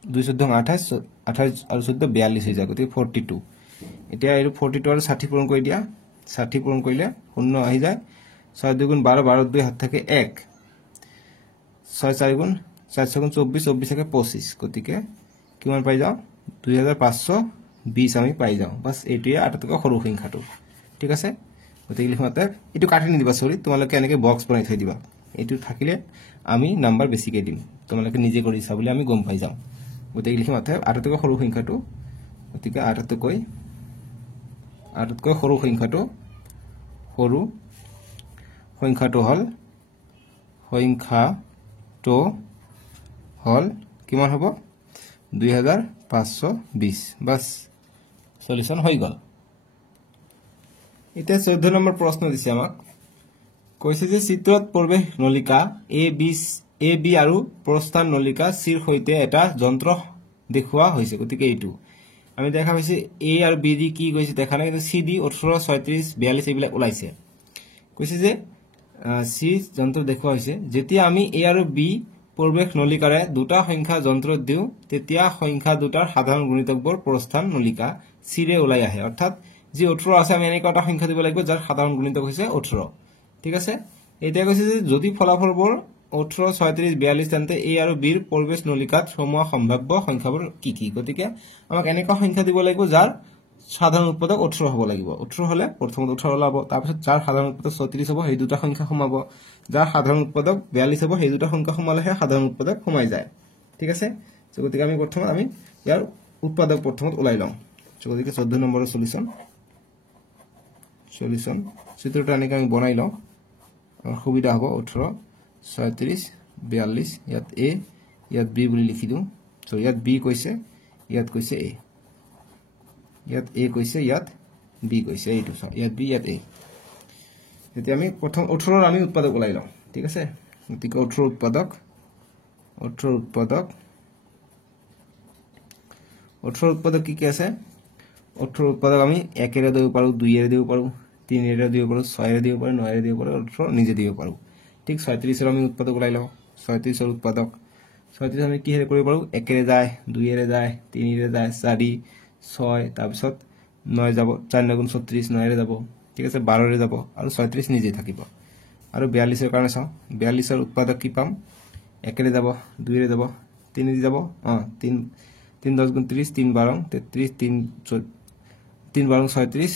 2 14 28 28 আৰু 14 42 হৈ যায় গতি 42 এতিয়া এই 42 আৰু 60 পূৰণ কৰি দিয়া 60 পূৰণ কৰিলে 0 আহি যায় 6 2 গুণ 12 12 2 হাত থাকে 1 6 4 গুণ 4 গুণ 24 24 থাকে 25 গতিকে কিমান পাই যাও 2520 আমি পাই যাও বাস এইটোৱে আটাইতকৈ সৰু সংখ্যাটো ঠিক আছে গতিকে লিখোতে এটো কাটি নিদিবা সৰি তোমালোকে এনেকে বক্স বনাই থৈ দিবা এটো থাকিলে আমি নাম্বাৰ বেছিকে দিম তোমালোকে নিজে কৰিছা বুলি আমি গম পাই যাম গতিকে লিখিম অৰ্থাৎ আটাইতকৈ সৰু সংখ্যাটো গতিকে আটাইতকৈ সৰু সংখ্যাটো হল কিমান হ'ব 2520 বাস সলিউশন হৈ গল এটা 14 নম্বৰ প্ৰশ্ন দিছে আমাক কৈছে যে চিত্ৰত প্ৰৱেশ নলিকা এ বি আৰু প্ৰস্থান নলিকা চিৰ হৈতে এটা যন্ত্ৰ দেখুৱা হৈছে গতিকে এইটো আমি দেখা পাইছে এ আৰু বি দি কি কৈছে দেখা নাই কিন্তু সি দি 18 36 42 এইবিলাক ওলাইছে কৈছে যে সি যন্ত্ৰ দেখুৱা হৈছে যেতিয়া আমি এ আৰু বি প্ৰৱেশ নলিকাৰে দুটা সংখ্যা যন্ত্ৰ দিও তেতিয়া সংখ্যা দুটাৰ সাধাৰণ গুণিতকবোৰ প্ৰস্থান নলিকা চিৰে ওলাই আহে অৰ্থাৎ যি 18 আছে আমি এনেকুৱা এটা সংখ্যা দিব লাগিব যাৰ সাধাৰণ গুণিতক হৈছে 18 ঠিক আছে এতিয়া কৈছে যে যদি ফলাফলবোৰ 18 36 42 তেন্তে এ আৰু বিৰ প্ৰৱেশ নলিকাত সমোৱা সম্ভাৱ্য সংখ্যাবোৰ কি কি গতিকে আমাক এনেকুৱা সংখ্যা দিব লাগিব যাৰ সাধাৰণ উৎপাদক 18 হ'ব লাগিব 18 হলে প্ৰথমত 18 ওলাব তাৰ পিছত যাৰ সাধাৰণ উৎপাদক 36 হ'ব সেই দুটা সংখ্যা সোমাব যাৰ সাধাৰণ উৎপাদক 42 হ'ব সেই দুটা সংখ্যা সোমালেহে সাধাৰণ উৎপাদক সোমাই যায় ঠিক আছে গতিকে আমি প্ৰথমত আমি ইয়াৰ উৎপাদক প্ৰথমত ওলাই লওঁ গতিকে 14 নম্বৰৰ সলিউশন চিত্ৰটো এনেকৈ আমি বনাই লওঁ আমাৰ সুবিধা হ'ব 18 37 42 ইয়াত এ ইয়াত বি বুলি লিখি দিওঁ সো ইয়াত বি কৈছে ইয়াত কৈছে এ ইয়াত এ কৈছে ইয়াত বি কৈছে এইটো ইয়াত বি ইয়াত এ তেতিয়া আমি প্ৰথম 18 ৰ আমি উৎপাদক ওলাই লওঁ ঠিক আছে গতিকে 18 উৎপাদক কি কি আছে 18 উৎপাদক আমি 1 এৰে দিব পাৰো 2 এৰে দিব পাৰো 3 এৰে দিব পাৰো 6 এৰে দিব পাৰো 9 এৰে দিব পাৰো 18 নিজে দিব পাৰো ঠিক 37 ৰ আমি উৎপাদক ওলাই লওঁ 37 ৰ উৎপাদক 37 আমি কি হেৰে কৰিব পাৰো 1 এৰে যায় 2 এৰে যায় 3 এৰে যায় 4 6 তাৰ পিছত 9 যাব 4 9 36 9 এৰে যাব ঠিক আছে 12 এৰে যাব আৰু 37 নিজে থাকিব আৰু 42 ৰ কাৰণে চাও 42 ৰ উৎপাদক কি পাম 1 এৰে যাব 2 এৰে যাব 3 এৰে যাব 3 10 30 3 12 33 3 12 36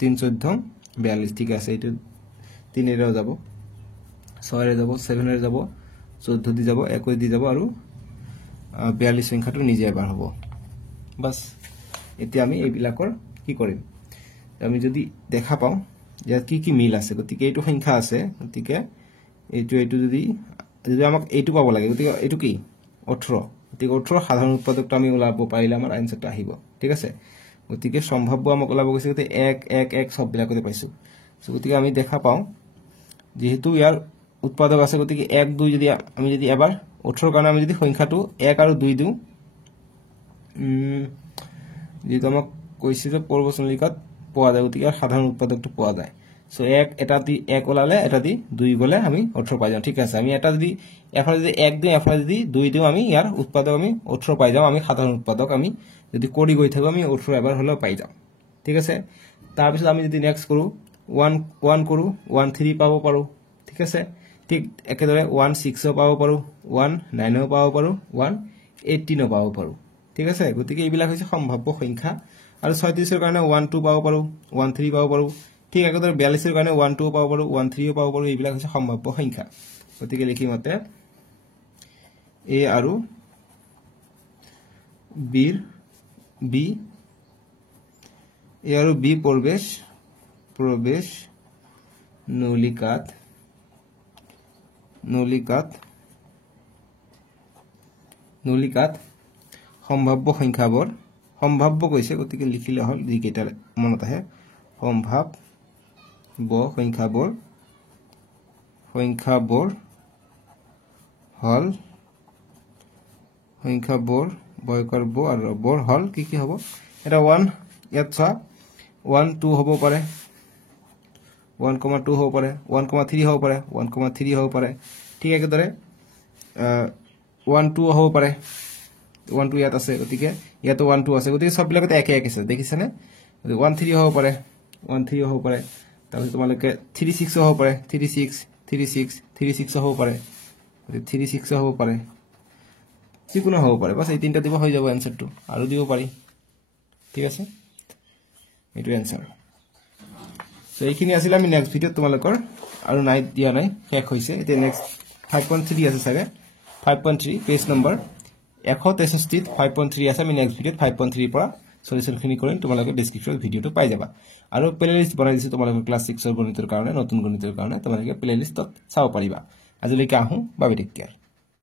3 14 42 ঠিক আছে এইটো 3 এৰেও যাব 6 এৰে যাব 7 এৰে যাব 14 দি যাব 21 দি যাব আৰু 42 সংখ্যাটো নিজে এবাৰ হ'ব বাস এতিয়া আমি এইবিলাকৰ কি কৰিম আমি যদি দেখা পাও ইয়াত কি কি মিল আছে গতিকে এইটো সংখ্যা আছে গতিকে এইটো যদি আমাক এইটো পাব লাগে গতিকে এইটো কি 18 গতিকে 18 সাধাৰণ উৎপাদকটো আমি ওলাব পাৰিলে আমাৰ আনসাৰটো আহিব ঠিক আছে গতিকে সম্ভাৱ্য আমাক ওলাব গৈছে গতিকে 1 1 1 সব বিলাকতে পাইছো গতিকে আমি দেখা পাও যেহেতু ইয়াৰ উৎপাদক আছে গতিকে 1 2 যদি আমি যদি এবাৰ 18 কাৰণে আমি যদি সংখ্যাটো 1 আৰু 2 দিও যেটো আমাক কৈছে যে প্ৰৱেশ নলিকাত পোৱা যায় গতিকে সাধাৰণ উৎপাদকটো পোৱা যায় সো 1 এটা দি 1 ওলালে এটা দি 2 গলে আমি 18 পাই যাম ঠিক আছে আমি এটা যদি এফালে যদি 1 দিও এফালে যদি 2 দিও আমি ইয়াৰ উৎপাদক আমি 18 পাই যাম আমি সাধাৰণ উৎপাদক আমি যদি কৰি গৈ থাকো আমি 18 এবাৰ হলেও পাই যাম ঠিক আছে তাৰ পিছত আমি যদি নেক্সট কৰো 1 কৰো 1 3 পাব পাৰো ঠিক আছে ঠিক একেদৰে 1 6 পাব পাৰো 1 9 পাব পাৰো 1 18 পাব পাৰো ঠিক আছে গতিকে এইবিলাক হৈছে সম্ভাৱ্য সংখ্যা আৰু 36 ৰ কাৰণে 1 2 পাব পাৰো 1 3 পাব পাৰো ঠিক একেদৰে 42 ৰ কাৰণে 1 2 পাব পাৰো 1 3 পাব পাৰো এইবিলাক হৈছে সম্ভাৱ্য সংখ্যা গতিকে লিখি মতে এ আৰু বি প্ৰৱেশ নলিকাত সম্ভাৱ্য সংখ্যাবোৰ সম্ভাৱ্য কৈছে গতিকে লিখিলে হল যি কেইটা মনত আহে সম্ভাৱ্য সংখ্যাবোৰ হল বয়কৰ ব আৰু বৰ হল কি কি হ'ব এটা 1 ইয়াত চা 1 2 হ'ব পাৰে 1,2 হ'ব পাৰে 1,3 হ'ব পাৰে 1,3 হ'ব পাৰে ঠিক একেদৰে 1 2 হ'ব পাৰে 1 2 ইয়াত আছে গতিকে ইয়াতো 1 2 আছে গতিকে সব বিলাকতে একে একে আছে দেখিছানে 1 3 হ'ব পাৰে 1 3 হ'ব পাৰে তাৰপিছত তোমালোকে 3 6 হ'ব পাৰে 3 6 3 6 3 6 হ'ব পাৰে 3 6 হ'ব পাৰে যিকোনো হ'ব পাৰে বাস এই তিনটা দিব হৈ যাব আনসাৰটো আৰু দিব পাৰি ঠিক আছে এইটো আনসাৰ সো এইখিনি আছিল আমি নেক্সট ভিডিওত তোমালোকৰ আৰু নাই দিয়া নাই শেষ হৈছে এতিয়া নেক্সট 5.3 আছে সাগে 5.3 পেজ নম্বৰ 163 5.3 আছে আমি নেক্সট ভিডিঅ'ত 5.3 পৰা সলিউশনখিনি কৰিম তোমালোকে ডেসক্ৰিপচন ভিডিঅ'টো পাই যাবা আৰু প্লেলিষ্ট বনাই দিছো তোমালোকে ক্লাছ 6 ৰ গণিতৰ কাৰণে নতুন গণিতৰ কাৰণে তোমালোকে প্লেলিষ্টত চাব পাৰিবা আজিলৈকে আহো বাবে টেক কেয়াৰ